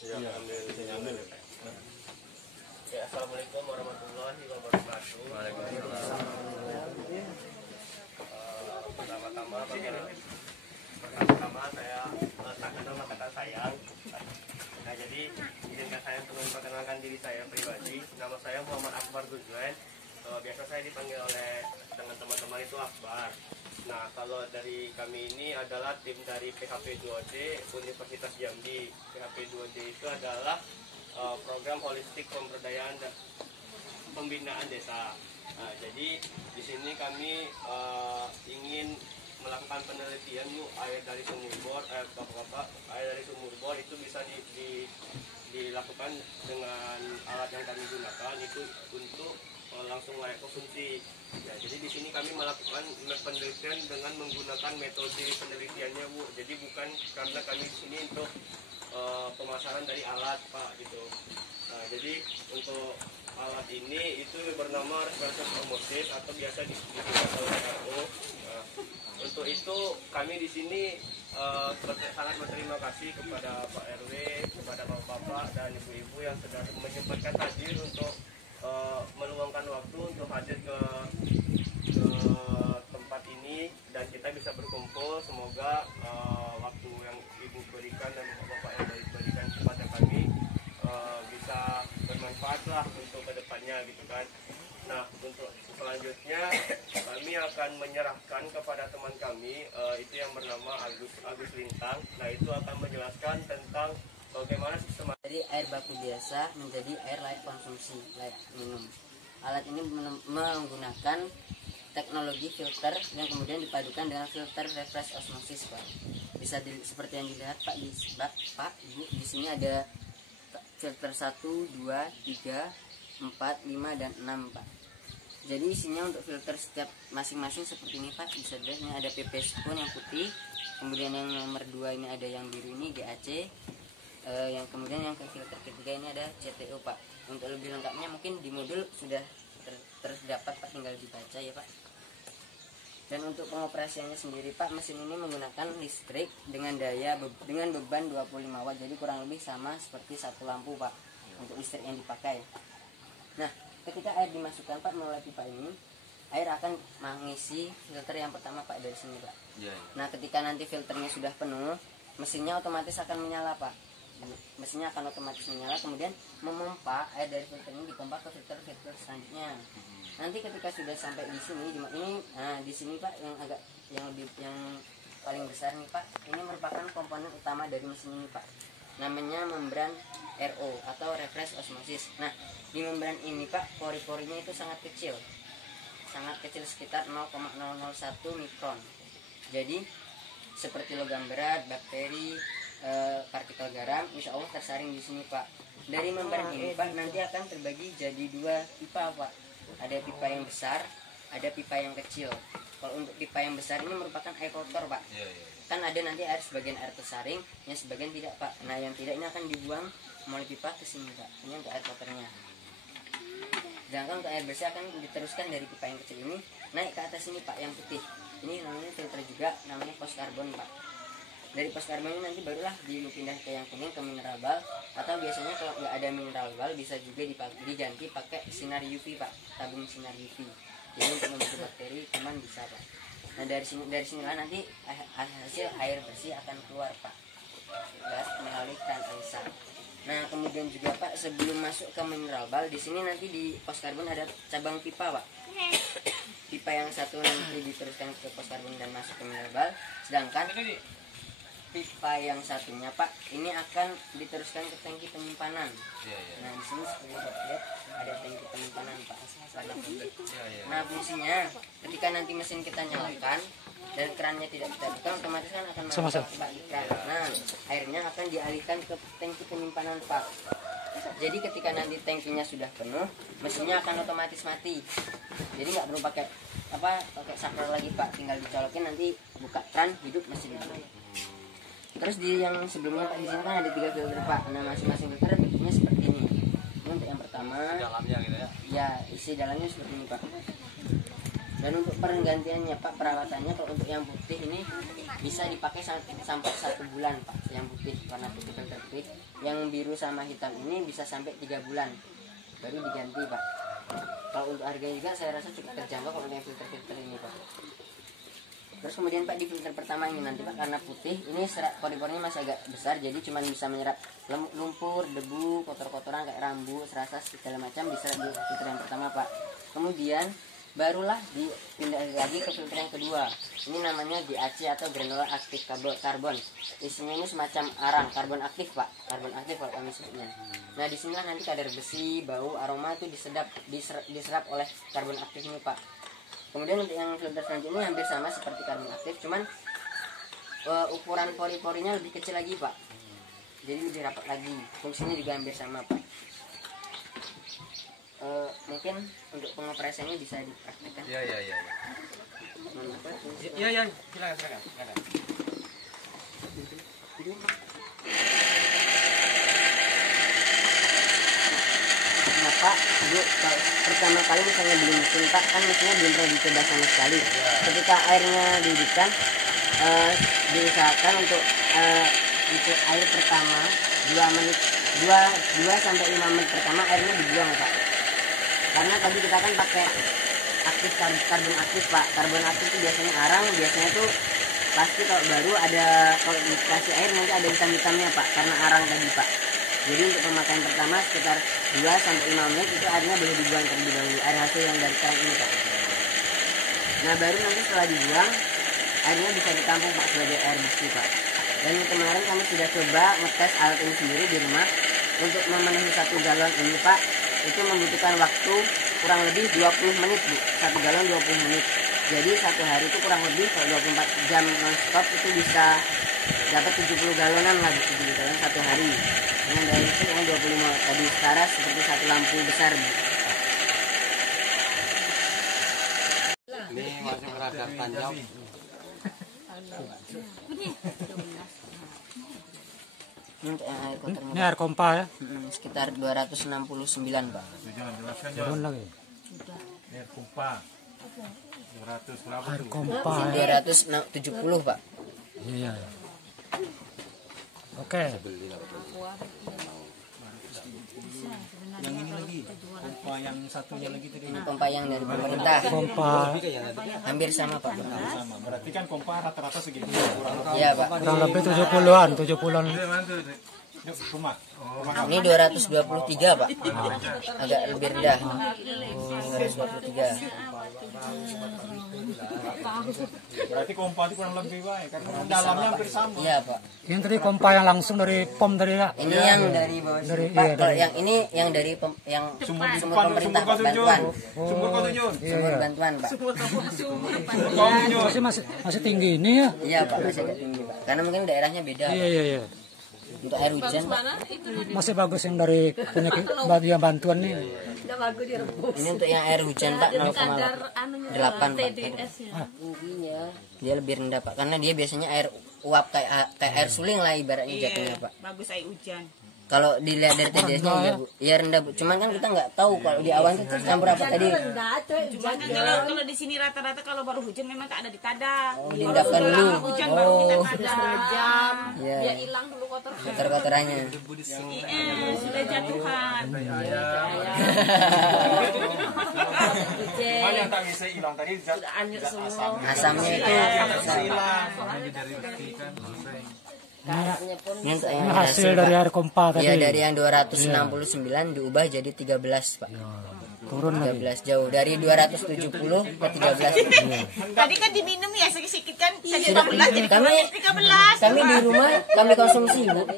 Iya, ambil. Ya, assalamualaikum warahmatullahi wabarakatuh. Waalaikumsalam. Pertama-tama saya akan nama kata sayang. Nah, jadi izinkan saya untuk memperkenalkan diri saya pribadi. Nama saya Muhammad Akbar Guzman. Biasa saya dipanggil oleh dengan teman-teman itu Akbar. Nah, kalau dari kami ini adalah tim dari PHP 2D Universitas Jambi. PHP 2D itu adalah program holistik pemberdayaan dan pembinaan desa. Nah, jadi di sini kami ingin melakukan penelitian air dari sumur bor, air dari sumur bor itu bisa dilakukan dengan alat yang kami gunakan itu untuk langsung layak konsumsi. Ya, jadi di sini kami melakukan penelitian dengan menggunakan metode penelitiannya, Bu. Jadi bukan karena kami di sini untuk pemasaran dari alat, Pak, gitu. Nah, jadi untuk alat ini itu bernama respirator osmosis atau biasa disebut oleh RO. Nah, untuk itu kami di sini sangat berterima kasih kepada Pak RW, kepada bapak-bapak dan ibu-ibu yang sudah menyempatkan hadir untuk meluangkan waktu untuk hadir ke tempat ini dan kita bisa berkumpul. Semoga waktu yang ibu berikan dan bapak-bapak yang berikan kepada kami bisa bermanfaat lah untuk kedepannya gitu kan. Nah, untuk selanjutnya kami akan menyerahkan kepada teman kami itu yang bernama Agus Lintang. Nah, itu akan menjelaskan tentang bagaimana sistem dari air baku biasa menjadi air layak konsumsi, layak minum. Alat ini menggunakan teknologi filter yang kemudian dipadukan dengan filter reverse osmosis, Pak. Bisa seperti yang dilihat Pak di Pak Ibu, di sini ada filter 1, 2, 3, 4, 5 dan 6, Pak. Jadi isinya untuk filter setiap masing-masing seperti ini, Pak. Bisa dilihat ini ada PP spoon yang putih, kemudian yang nomor 2 ini ada yang biru ini GAC. Yang kemudian yang ke filter ketiga ini ada CTO, Pak. Untuk lebih lengkapnya mungkin di modul sudah terdapat, Pak, tinggal dibaca ya, Pak. Dan untuk pengoperasiannya sendiri, Pak, mesin ini menggunakan listrik dengan beban 25 watt, jadi kurang lebih sama seperti satu lampu, Pak, untuk listrik yang dipakai. Nah, ketika air dimasukkan, Pak, melalui pipa ini, air akan mengisi filter yang pertama, Pak, dari sini, Pak. Nah, ketika nanti filternya sudah penuh, mesinnya otomatis akan menyala, Pak. Mesinnya akan otomatis menyala, kemudian memompa air dari filter ini dipompa ke filter selanjutnya. Nanti ketika sudah sampai di sini, di sini, Pak, yang paling besar nih, Pak, ini merupakan komponen utama dari mesin ini, Pak. Namanya membran RO atau reverse osmosis. Nah, di membran ini, Pak, pori-porinya itu sangat kecil sekitar 0,001 mikron. Jadi seperti logam berat, bakteri, partikel garam, insya Allah tersaring di sini, Pak. Dari membran ini, Pak, nanti akan terbagi jadi 2 pipa, Pak. Ada pipa yang besar, ada pipa yang kecil. Kalau untuk pipa yang besar ini merupakan air kotor, Pak. Kan ada nanti sebagian air tersaring, yang sebagian tidak, Pak. Nah, yang tidak ini akan dibuang melalui pipa ke sini, Pak. Ini untuk air kotornya. Sedangkan untuk air bersih akan diteruskan dari pipa yang kecil ini naik ke atas ini, Pak, yang putih. Ini namanya filter juga, namanya pos karbon, Pak. Dari pos karbon ini nanti barulah dipindah ke yang kuning, ke mineral bal, atau biasanya kalau nggak ada mineral bal bisa juga diganti pakai sinar UV, Pak, tabung sinar UV. Jadi untuk membantu bakteri cuman bisa, Pak. Nah, dari sinilah nanti hasil air bersih akan keluar, Pak, melalui keran ESA. Nah, kemudian juga, Pak, sebelum masuk ke mineral bal, di sini nanti di pos karbon ada cabang pipa, Pak. Pipa yang satu nanti diteruskan ke pos karbon dan masuk ke mineral bal, sedangkan pipa yang satunya, Pak, ini akan diteruskan ke tangki penyimpanan. Nah, di sini seperti Bapak lihat ada tangki penyimpanan, Pak. Nah, fungsinya ketika nanti mesin kita nyalakan dan kerannya tidak kita buka, otomatis kan akan masuk, Pak, di keran. Nah, airnya akan dialihkan ke tangki penyimpanan, Pak. Jadi ketika nanti tangkinya sudah penuh, mesinnya akan otomatis mati. Jadi nggak perlu pakai saklar lagi, Pak. Tinggal dicolokin, nanti buka keran, hidup mesin. Terus di yang sebelumnya, Pak, di sini kan ada 3 filter, Pak. Nah, masing-masing filter bentuknya seperti ini. Ini untuk yang pertama. Dalamnya gitu ya? Ya, isi dalamnya seperti ini, Pak. Dan untuk penggantiannya, Pak, perawatannya kalau untuk yang putih ini bisa dipakai sampai 1 bulan, Pak. yang putih, warna putih filter quick. Yang biru sama hitam ini bisa sampai 3 bulan baru diganti Pak. Kalau untuk harganya juga saya rasa cukup terjangkau kalau yang filter ini Pak. Terus kemudian Pak, di filter pertama ini nanti Pak, karena putih ini pori-porinya masih agak besar, jadi cuma bisa menyerap lumpur, debu, kotor-kotoran kayak rambut, serasa segala macam diserap di filter yang pertama Pak. Kemudian barulah dipindah lagi ke filter yang kedua. Ini namanya DAC atau granular aktif karbon. Isinya ini semacam arang karbon aktif Pak, karbon aktif kalau kami sebutnya. Nah di sinilah nanti kadar besi, bau, aroma itu diserap oleh karbon aktif ini Pak. Kemudian untuk yang filter selanjutnya hampir sama seperti karbon aktif, cuman ukuran pori-porinya lebih kecil lagi Pak, jadi lebih rapat lagi. Fungsinya juga hampir sama Pak. Mungkin untuk pengoperasiannya bisa dipraktekkan. Iya. Iya, silakan. Pak, Bu, pertama kali misalnya beli mesin Pak, kan mesinnya belum pernah dicoba sama sekali. Ketika airnya dihidupkan, diusahakan untuk air pertama 2 sampai 5 menit pertama airnya dibuang Pak. Karena tadi kita kan pakai karbon aktif Pak. Karbon aktif itu biasanya arang, biasanya tuh pasti kalau baru ada, kalau dikasih air nanti ada hitam-hitamnya Pak, karena arang tadi Pak. Jadi untuk pemakaian pertama sekitar 2 sampai 5 menit itu airnya boleh dibuang terlebih dahulu, air hasil yang dari keran ini Pak. Nah baru nanti setelah dibuang airnya bisa ditampung Pak sebagai air bersih Pak. Dan kemarin kami sudah coba ngetes alat ini sendiri di rumah. Untuk memenuhi 1 galon ini Pak, itu membutuhkan waktu kurang lebih 20 menit Bu. 1 galon 20 menit. Jadi 1 hari itu kurang lebih kalau 24 jam non-stop itu bisa dapat 70 galonan lah Bu, 70 galon 1 hari. Dengan daya listrik yang 25 tadi setara seperti 1 lampu besar Bu. Ini masih radar panjang. Ini untuk yang air kotornya Ini air pompa ya? sekitar 269 Pak. Turun lagi. Air pompa 200 berapa Air tuh? pompa ya? 270 Pak. Iya. Oke. Yang ini lagi, pompa yang satunya lagi tadi. Ini pompa yang dari pemerintah. Pompa Hampir sama Pak. Sama. Berarti kan pompa rata-rata segitu. Kurang Iya Pak. kurang lebih 70-an, 70-an. rumah. Ini 223 Pak. Agak lebih rendah. 223. Berarti pompa itu kurang lebih baik karena dalamnya hampir sama. Iya Pak. Yang tadi pompa yang langsung dari POM tadi ya? Ini yang dari bawah sini Pak. Kalau yang ini yang dari yang sumber pemerintah Pak, bantuan. Sumber kau tunjuk. Sumber bantuan Pak. Masih tinggi ini ya? Iya Pak, masih agak tinggi Pak. Karena mungkin daerahnya beda. Iya. Untuk air hujan Pak. Masih bagus yang dari punya bantuan nih. Ini untuk yang air hujan Pak 0,8 Pak. Dia lebih rendah Pak, karena dia biasanya air uap kayak air suling lah ibaratnya jatuhnya Pak. Bagus air hujan. Kalau dilihat dari TDS-nya ya Bu, ya rendah Bu. Cuman kan kita nggak tahu kalau di awan itu campur apa tadi. Cuma kan kalau di sini rata-rata kalau baru hujan memang tak ada ditada. Oh, diendapkan dulu. Hujan baru kita Oh, tada. Jam. iya. Dia hilang dulu Kotor-kotorannya. Iya, sudah jatuhan. Yang tak bisa hilang tadi zat asam. Asamnya itu ini untuk yang Ini hasil dari air pompa tadi. ya dari yang 269 diubah jadi 13 Pak. Turun lagi. 13 jauh dari 270 ke 13. Tadi kan diminum ya sedikit kan. Jadi 13 jadi Kami 13. kami di rumah kami konsumsi Bu.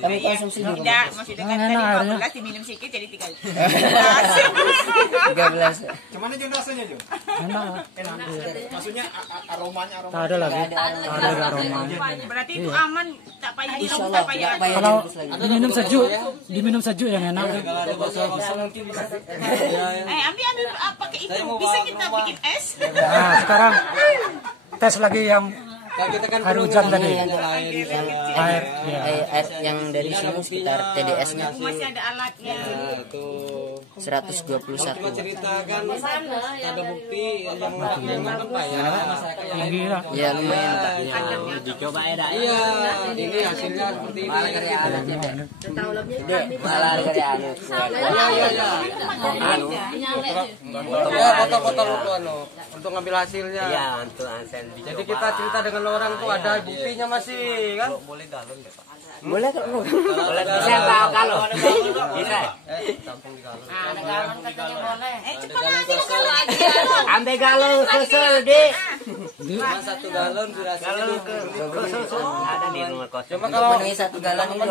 Kami konsumsi di rumah. Tidak, maksudnya kan tadi 14 diminum sedikit jadi 13. 13. Cuman aja rasanya Jo. Enak. Enak. Maksudnya aromanya Tak ada lagi. Tak ada aroma. Berarti itu aman, tak payah Insya direbus, Allah tak payah. tidak payah Kalau direbus lagi. diminum sejuk yang enak. Ambil pakai itu. Bisa kita bikin es? Nah, sekarang tes lagi yang kita kan Air hujan tadi. yang Air, ya. air yang dari sini sekitar TDS-nya Masih ada alatnya. tuh 121. cuma ceritakan ada bukti yang kan Pak ya masyarakat yang Tinggi lah. Ya lumayan Pak. Dicoba ya, Dak. iya ini hasilnya seperti ini Malah dari anu. ya foto-foto dulu untuk ngambil hasilnya Iya, untuk Ansen. jadi kita cerita dengan orang tuh ada buktinya masih kan boleh galon ya Pak Boleh kok. Boleh bisa tahu kalau. Bisa. tampung di galon Ada galon katanya boleh. ada galon kosong Ambil galon susul, Dik. cuma 1 galon durasinya Galon susul ada di rumah kosong. cuma kalau Memenuhi 1 galon ini